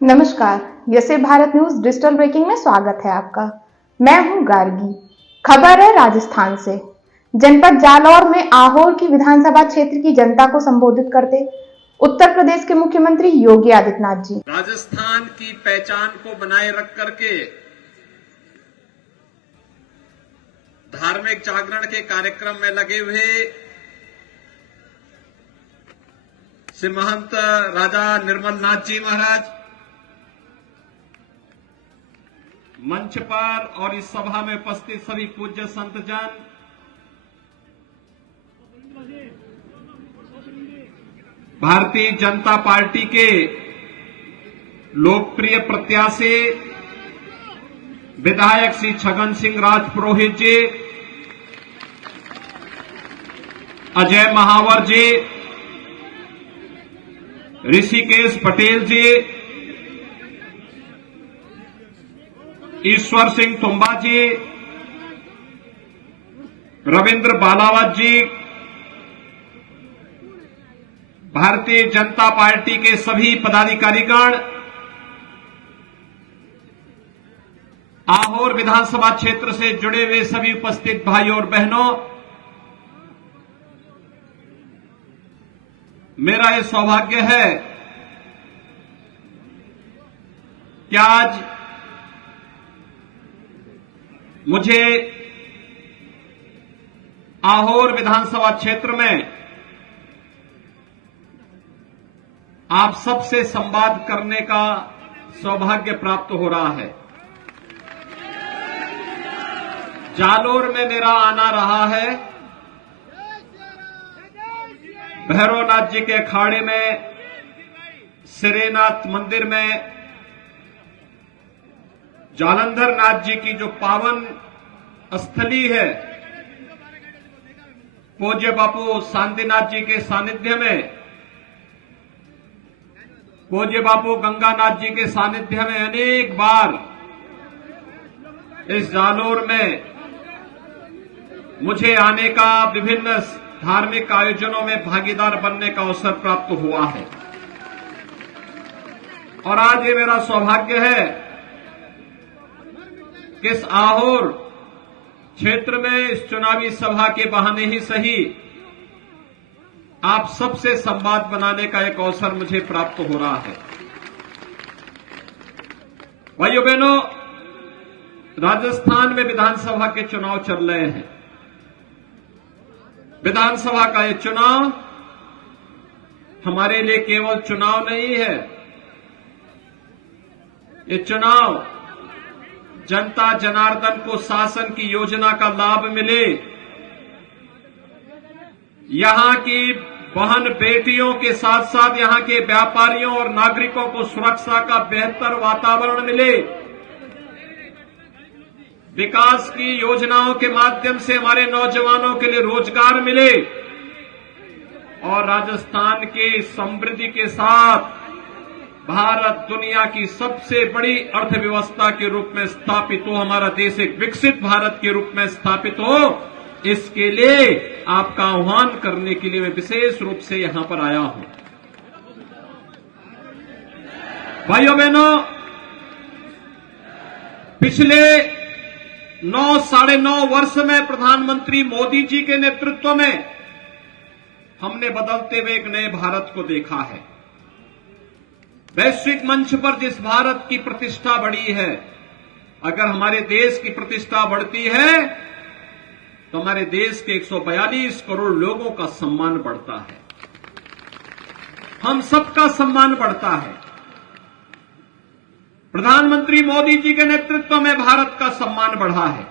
नमस्कार, यसे Bharat news digital breaking में स्वागत है आपका। मैं हूं गार्गी। खबर है राजस्थान से। जनपद जालौर में आहोर की विधानसभा क्षेत्र की जनता को संबोधित करते उत्तर प्रदेश के मुख्यमंत्री योगी आदित्यनाथ जी राजस्थान की पहचान को बनाए रख करके धार्मिक जागरण के कार्यक्रम में लगे हुए श्री महंत राजा निर्मल नाथ जी महाराज मंच पर और इस सभा में उपस्थित सभी पूज्य संतजन, भारतीय जनता पार्टी के लोकप्रिय प्रत्याशी विधायक श्री छगन सिंह राजपुरोहित जी, अजय महावर जी, ऋषिकेश पटेल जी, ईश्वर सिंह तुम्बा जी, रविंद्र बालावत जी, भारतीय जनता पार्टी के सभी पदाधिकारीगण, आहोर विधानसभा क्षेत्र से जुड़े हुए सभी उपस्थित भाइयों और बहनों, मेरा यह सौभाग्य है कि आज मुझे आहोर विधानसभा क्षेत्र में आप सबसे संवाद करने का सौभाग्य प्राप्त हो रहा है। जालोर में मेरा आना रहा है। भैरवनाथ जी के अखाड़े में, श्रीनाथ मंदिर में, जालंधर नाथ जी की जो पावन स्थली है, पूज्य बापू शांतिनाथ जी के सानिध्य में, पूज्य बापू गंगानाथ जी के सानिध्य में अनेक बार इस जालोर में मुझे आने का, विभिन्न धार्मिक आयोजनों में भागीदार बनने का अवसर प्राप्त हुआ है। और आज ये मेरा सौभाग्य है कि इस आहोर क्षेत्र में इस चुनावी सभा के बहाने ही सही आप सबसे संवाद बनाने का एक अवसर मुझे प्राप्त हो रहा है। भाइयों बहनों, राजस्थान में विधानसभा के चुनाव चल रहे हैं। विधानसभा का ये चुनाव हमारे लिए केवल चुनाव नहीं है, ये चुनाव जनता जनार्दन को शासन की योजना का लाभ मिले, यहां की बहन बेटियों के साथ साथ यहां के व्यापारियों और नागरिकों को सुरक्षा का बेहतर वातावरण मिले, विकास की योजनाओं के माध्यम से हमारे नौजवानों के लिए रोजगार मिले और राजस्थान की समृद्धि के साथ भारत दुनिया की सबसे बड़ी अर्थव्यवस्था के रूप में स्थापित हो, हमारा देश एक विकसित भारत के रूप में स्थापित हो, इसके लिए आपका आह्वान करने के लिए मैं विशेष रूप से यहां पर आया हूं। भाइयों बहनों, पिछले 9-9.5 वर्ष में प्रधानमंत्री मोदी जी के नेतृत्व में हमने बदलते हुए एक नए भारत को देखा है। वैश्विक मंच पर जिस भारत की प्रतिष्ठा बढ़ी है, अगर हमारे देश की प्रतिष्ठा बढ़ती है तो हमारे देश के 142 करोड़ लोगों का सम्मान बढ़ता है, हम सबका सम्मान बढ़ता है। प्रधानमंत्री मोदी जी के नेतृत्व में भारत का सम्मान बढ़ा है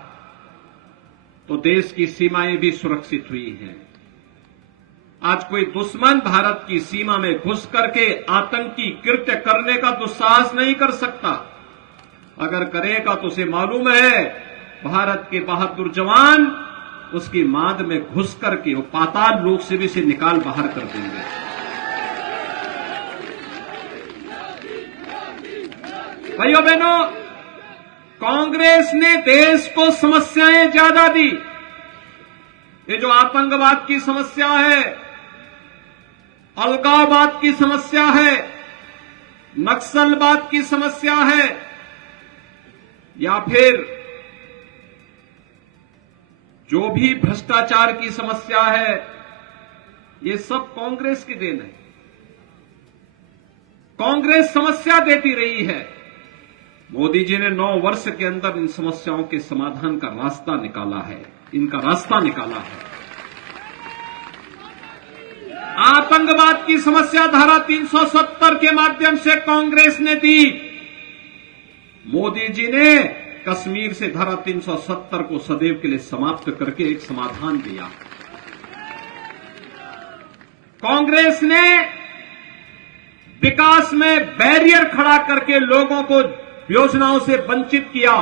तो देश की सीमाएं भी सुरक्षित हुई हैं। आज कोई दुश्मन भारत की सीमा में घुस करके आतंकी कृत्य करने का दुस्साहस नहीं कर सकता। अगर करेगा तो उसे मालूम है भारत के बहादुर जवान उसकी मांद में घुस करके वो पाताल लोक से भी इसे निकाल बाहर कर देंगे। भाइयों बहनों, कांग्रेस ने देश को समस्याएं ज्यादा दी। ये जो आतंकवाद की समस्या है, अलगाववाद की समस्या है, नक्सलवाद की समस्या है या फिर जो भी भ्रष्टाचार की समस्या है, ये सब कांग्रेस की देन है। कांग्रेस समस्या देती रही है। मोदी जी ने 9 वर्ष के अंदर इन समस्याओं के समाधान का रास्ता निकाला है, इनका रास्ता निकाला है। आतंकवाद की समस्या धारा 370 के माध्यम से कांग्रेस ने दी। मोदी जी ने कश्मीर से धारा 370 को सदैव के लिए समाप्त करके एक समाधान दिया। कांग्रेस ने विकास में बैरियर खड़ा करके लोगों को योजनाओं से वंचित किया।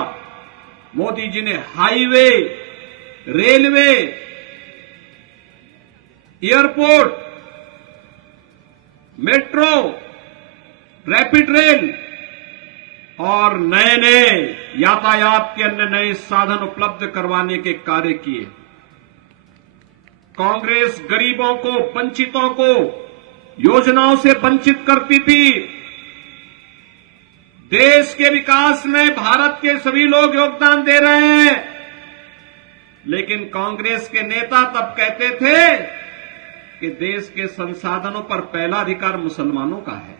मोदी जी ने highway, railway, airport, metro, rapid rail और नए नए यातायात के अन्य नए साधन उपलब्ध करवाने के कार्य किए। कांग्रेस गरीबों को, वंचितों को योजनाओं से वंचित करती थी। देश के विकास में भारत के सभी लोग योगदान दे रहे हैं, लेकिन कांग्रेस के नेता तब कहते थे कि देश के संसाधनों पर पहला अधिकार मुसलमानों का है।